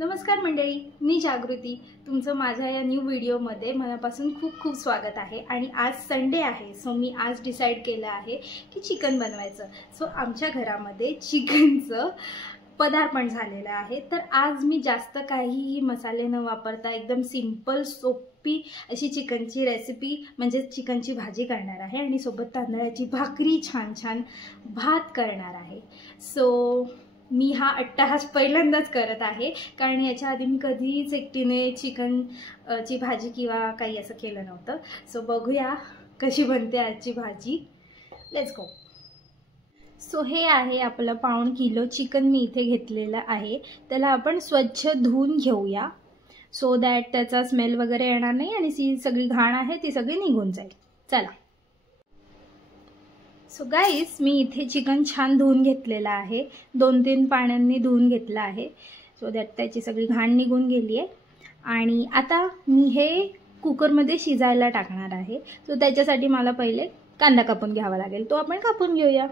नमस्कार मंडळी, मी जागृती. तुमचं माझ्या या न्यू व्हिडिओमध्ये मनापासून खूप खूप स्वागत आहे. आणि आज संडे आहे, सो मी आज डिसाईड केलं आहे की चिकन बनवायचं. सो आमच्या घरामध्ये चिकनचं पदार्पण झालेलं आहे. तर आज मी जास्त काहीही मसाले न वापरता एकदम सिंपल सोपी अशी चिकनची रेसिपी म्हणजे चिकनची भाजी करणार आहे आणि सोबत तांदळाची भाकरी, छान छान भात करणार आहे. सो मी हा अट्टाहास पहिल्यांदाच करत आहे, कारण याच्या आधी मी कधीच एकटीने चिकनची भाजी किंवा काही असं केलं नव्हतं. सो बघूया कशी बनते आजची भाजी. Let's go. सो हे आहे आपलं 1.5 किलो चिकन मी इथे घेतलेलं आहे. त्याला आपण स्वच्छ धुवून घेऊया, सो दॅट त्याचा स्मेल वगैरे येणार नाही आणि ती सगळी घाण आहे ती सगळी निघून जाईल. चला. सो गाईस, मी इथे चिकन छान धुवून घेतलेलं आहे. 2-3 पाण्यांनी धुवून घेतलं आहे, सो दॅट त्याची सगळी घाण निघून गेली आहे. आणि आता मी हे कुकरमध्ये शिजायला टाकणार आहे. सो त्याच्यासाठी मला पहिले कांदा कापून घ्यावा लागेल, तो आपण कापून घेऊया.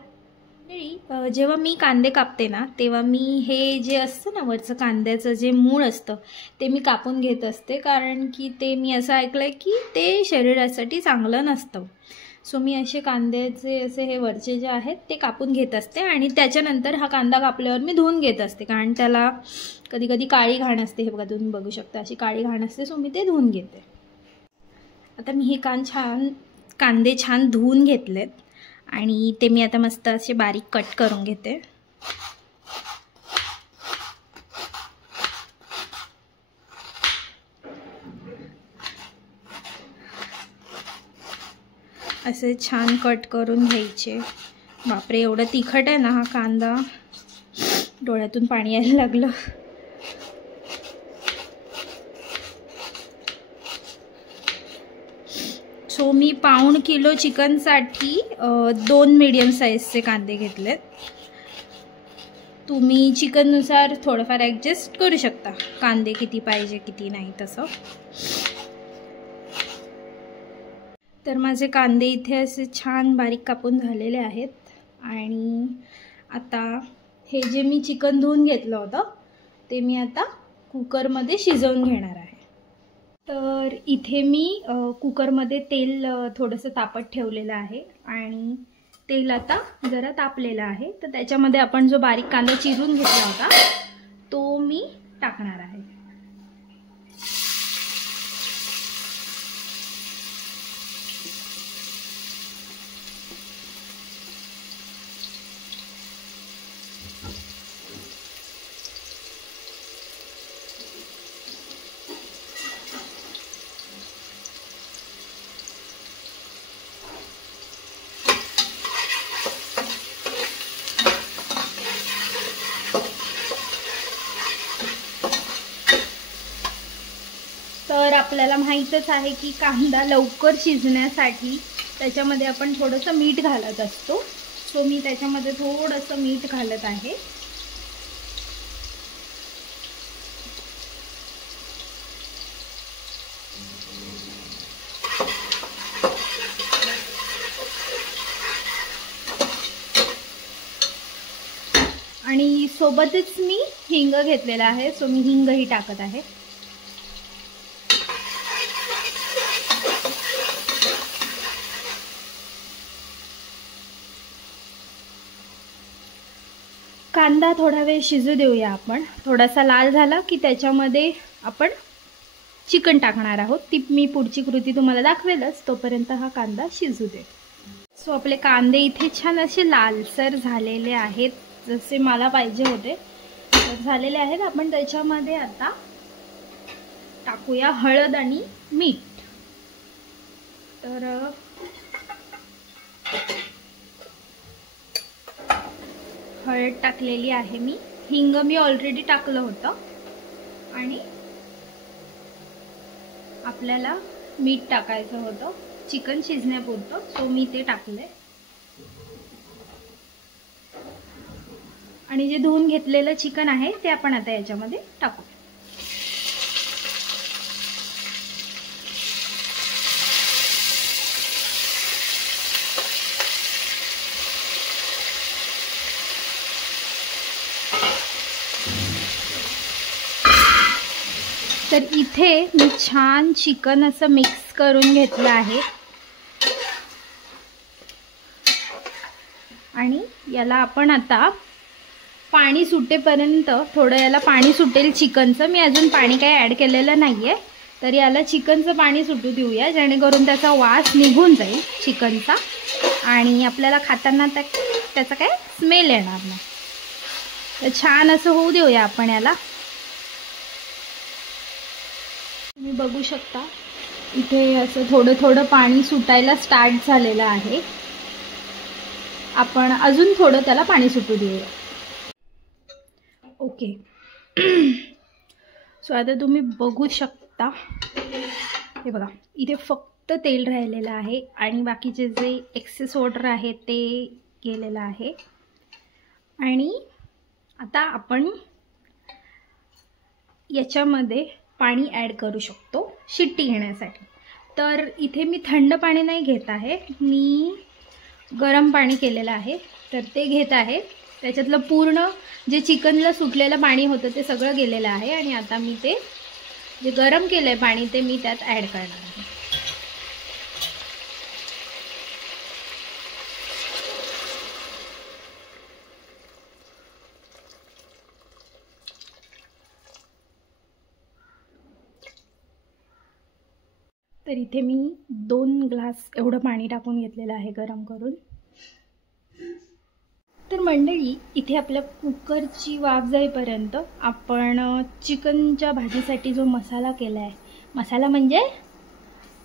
जेव्हा मी कांदे कापते ना, तेव्हा मी हे जे असतं ना वरचं कांद्याचं जे मूळ असतं ते मी कापून घेत असते, कारण की ते मी असं ऐकलंय की ते शरीरासाठी चांगलं नसतं. सो मी असे कांद्याचे असे हे वरचे जे आहेत ते कापून घेत असते आणि त्याच्यानंतर हा कांदा कापल्यावर मी धुवून घेत असते, कारण त्याला कधी कधी काळी घाण असते. हे बघा, तुम्ही बघू शकता अशी काळी घाण असते. सो मी ते धुवून घेते. आता मी हे कांदे छान धुवून घेतलेत आणि ते मी आता मस्त असे बारीक कट करून घेते. असे छान कट करून घ्यायचे. बापरे, एवढं तिखट आहे ना हा कांदा, डोळ्यातून पाणी यायला लागलं. सो मी 1.5 किलो चिकनसाठी 2 मीडियम साईजचे कांदे घेतलेत. तुम्ही चिकननुसार थोडंफार ॲडजस्ट करू शकता, कांदे किती पाहिजे किती नाही तसं. तर माझे कांदे इथे असे छान बारीक कापून झालेले आहेत. आणि आता हे जे मी चिकन धुवून घेतलं होतं ते मी आता कुकरमध्ये शिजवून घेणार आहे. तर इथे मी कुकरमध्ये तेल थोडंसं तापत ठेवलेलं आहे आणि तेल आता जरा तापलेलं आहे. तर त्याच्यामध्ये आपण जो बारीक कांदा चिरून घेतला होता तो मी टाकणार आहे. तर आपल्याला माहीतच आहे की कांदा लवकर शिजण्यासाठी त्याच्यामध्ये आपण थोडंसं मीठ घालत असतो. सो मी त्याच्यामध्ये थोडंसं मीठ घालत आहे. आणि सोबतच मी हिंग घेतलेला आहे, सो मी हिंगही टाकत आहे. कांदा थोडा वेळ शिजू देऊया आपण. थोडासा लाल झाला की त्याच्यामध्ये आपण चिकन टाकणार आहोत. ती मी पुढची कृती तुम्हाला दाखवेलच, तोपर्यंत हा कांदा शिजू दे. सो आपले कांदे इथे छान असे लालसर झालेले आहेत, जसे मला पाहिजे होते झालेले आहेत. आपण त्याच्यामध्ये आता टाकूया हळद आणि मीठ. तर हळद टाकलेली आहे मी. हिंग मी ऑलरेडी टाकलं होतं आणि आपल्याला मीठ टाकायचं होतं चिकन शिजण्यापुरतं, सो मी ते टाकलंय. आणि जे धुवून घेतलेलं चिकन आहे ते आपण आता याच्यामध्ये टाकू. तर इथे मी छान चिकन असं मिक्स करून घेतलं आहे आणि याला आपण आता पाणी सुटेपर्यंत, थोडं याला पाणी सुटेल चिकनचं, मी अजून पाणी काही ॲड केलेलं नाही आहे, तर याला चिकनचं पाणी सुटू देऊया जेणेकरून त्याचा वास निघून जाईल चिकनचा आणि आपल्याला खाताना त्याचा काय स्मेल येणार नाही. तर छान असं होऊ देऊया आपण याला. तुम्ही बघू शकता इथे असं थोडं थोडं पाणी सुटायला स्टार्ट झालेलं आहे. आपण अजून थोडं त्याला पाणी सुटू देऊया. ओके. सो आता तुम्ही बघू शकता, हे बघा इथे फक्त तेल राहिलेलं आहे आणि बाकीचे जे एक्सेस वॉटर आहे ते गेलेलं आहे. आणि आता आपण याच्यामध्ये पाणी ॲड करू शकतो शिट्टी घेण्यासाठी. तर इथे मी थंड पाणी नाही घेत आहे, मी गरम पाणी केलेलं आहे, तर ते घेत आहे. त्याच्यातलं पूर्ण जे चिकनला सुटलेलं पाणी होतं ते सगळं गेलेलं आहे आणि आता मी ते जे गरम केलं आहे पाणी ते मी त्यात ॲड करणार आहे. तर इथे मी 2 ग्लास एवढं पाणी टाकून घेतलेलं आहे गरम करून. तर मंडळी, इथे आपल्या कुकरची वाफ जाईपर्यंत आपण चिकनच्या भाजीसाठी जो मसाला केला आहे, मसाला म्हणजे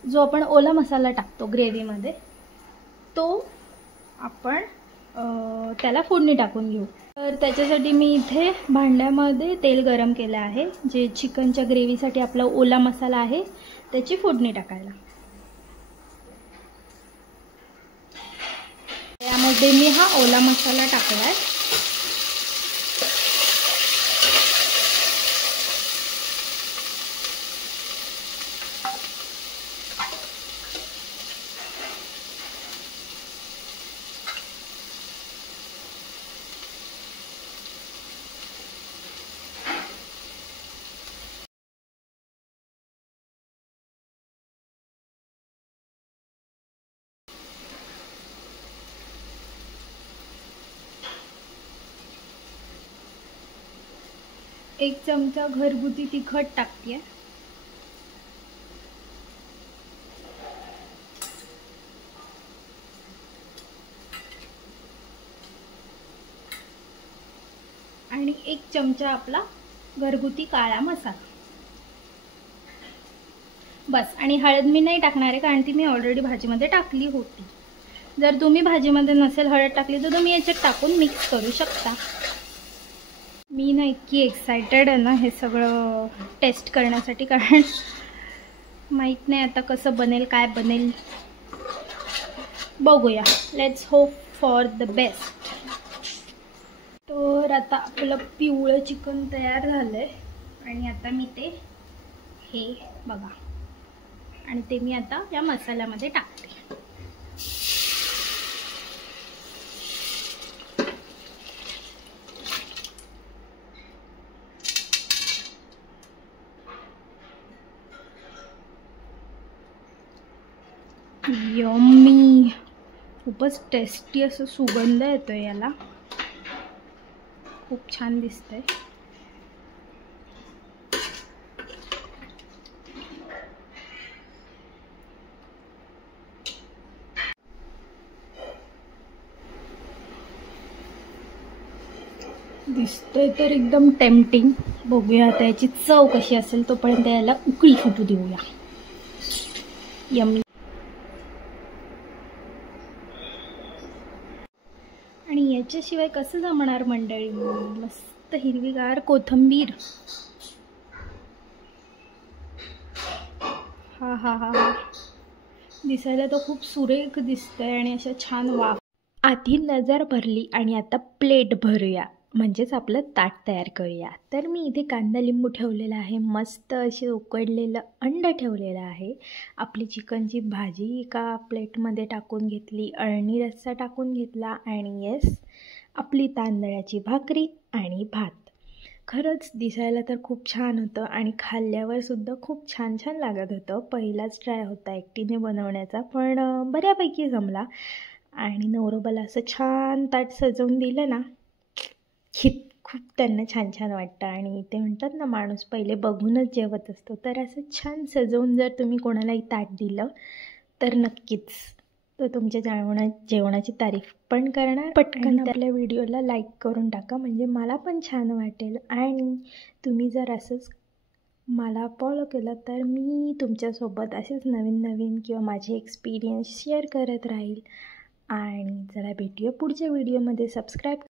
जो आपण ओला मसाला टाकतो ग्रेव्हीमध्ये, तो आपण त्याला फोडणी टाकून घेऊ. तर त्याच्यासाठी मी इथे भांड्यामध्ये तेल गरम केलं आहे, जे चिकनच्या ग्रेव्हीसाठी आपला ओला मसाला आहे त्याची फोडणी टाकायला. त्यामध्ये मी हा ओला मसाला टाकला आहे. एक चमचा घरगुती तिखट टाकते आणि 1 चमचा आपला घरगुती काळा मसाला बस. आणि हळद मी नाही टाकणार आहे कारण ती मी ऑलरेडी भाजीमध्ये टाकली होती. जर तुम्ही भाजीमध्ये नसेल हळद टाकली तर तुम्ही याच्यात टाकून मिक्स करू शकता. मी ना इतकी एक्सायटेड आहे ना हे सगळं टेस्ट करण्यासाठी, कारण माहीत नाही आता कसं बनेल, काय बनेल, बघूया. Let's hope for the best. तर आता आपलं पिवळं चिकन तयार झालं आहे आणि आता मी ते हे बघा आणि ते मी आता या मसाल्यामध्ये टाकते. यम्मी, खूपच टेस्टी असं सुगंध येतोय याला, खूप छान दिसतंय. दिसतंय तर एकदम टेम्पटिंग. बघूया आता याची चव कशी असेल, तोपर्यंत याला उकळी फुटू देऊया. यम्मी. आणि याच्याशिवाय कसं जमणार मंडळी, मस्त हिरवीगार कोथिंबीर. हा हा हा हा, दिसायला तर खूप सुरेख दिसतंय आणि अशा छान वाफ. आधी नजर भरली आणि आता प्लेट भरूया, म्हणजेच आपलं ताट तयार करूया. तर मी इथे कांदा लिंबू ठेवलेला आहे, मस्त असे उकडलेलं अंड ठेवलेलं आहे, आपली चिकनची भाजी एका प्लेटमध्ये टाकून घेतली, अळणी रस्सा टाकून घेतला आणि येस आपली तांदळाची भाकरी आणि भात. खरंच दिसायला तर खूप छान होतं आणि खाल्ल्यावर सुद्धा खूप छान छान लागत होतं. पहिलाच ट्राय होता एकटीने बनवण्याचा, पण बऱ्यापैकी जमला. आणि नवरोबाला असं छान ताट सजवून दिलं ना की खूप त्यांना छान छान वाटतं. आणि ते म्हणतात ना, माणूस पहिले बघूनच जेवत असतो. तर असं छान सजवून जर तुम्ही कोणालाही ताट दिलं तर नक्कीच तो तुमच्या जेवणाची तारीफ पण करणार. पटकन आपल्या व्हिडिओला लाईक करून टाका, म्हणजे मला पण छान वाटेल. आणि तुम्ही जर असंच मला फॉलो केलं तर मी तुमच्यासोबत असेच नवीन नवीन किंवा माझे एक्सपिरियन्स शेअर करत राहील. आणि जरा भेटूया पुढच्या व्हिडिओमध्ये. सबस्क्राईब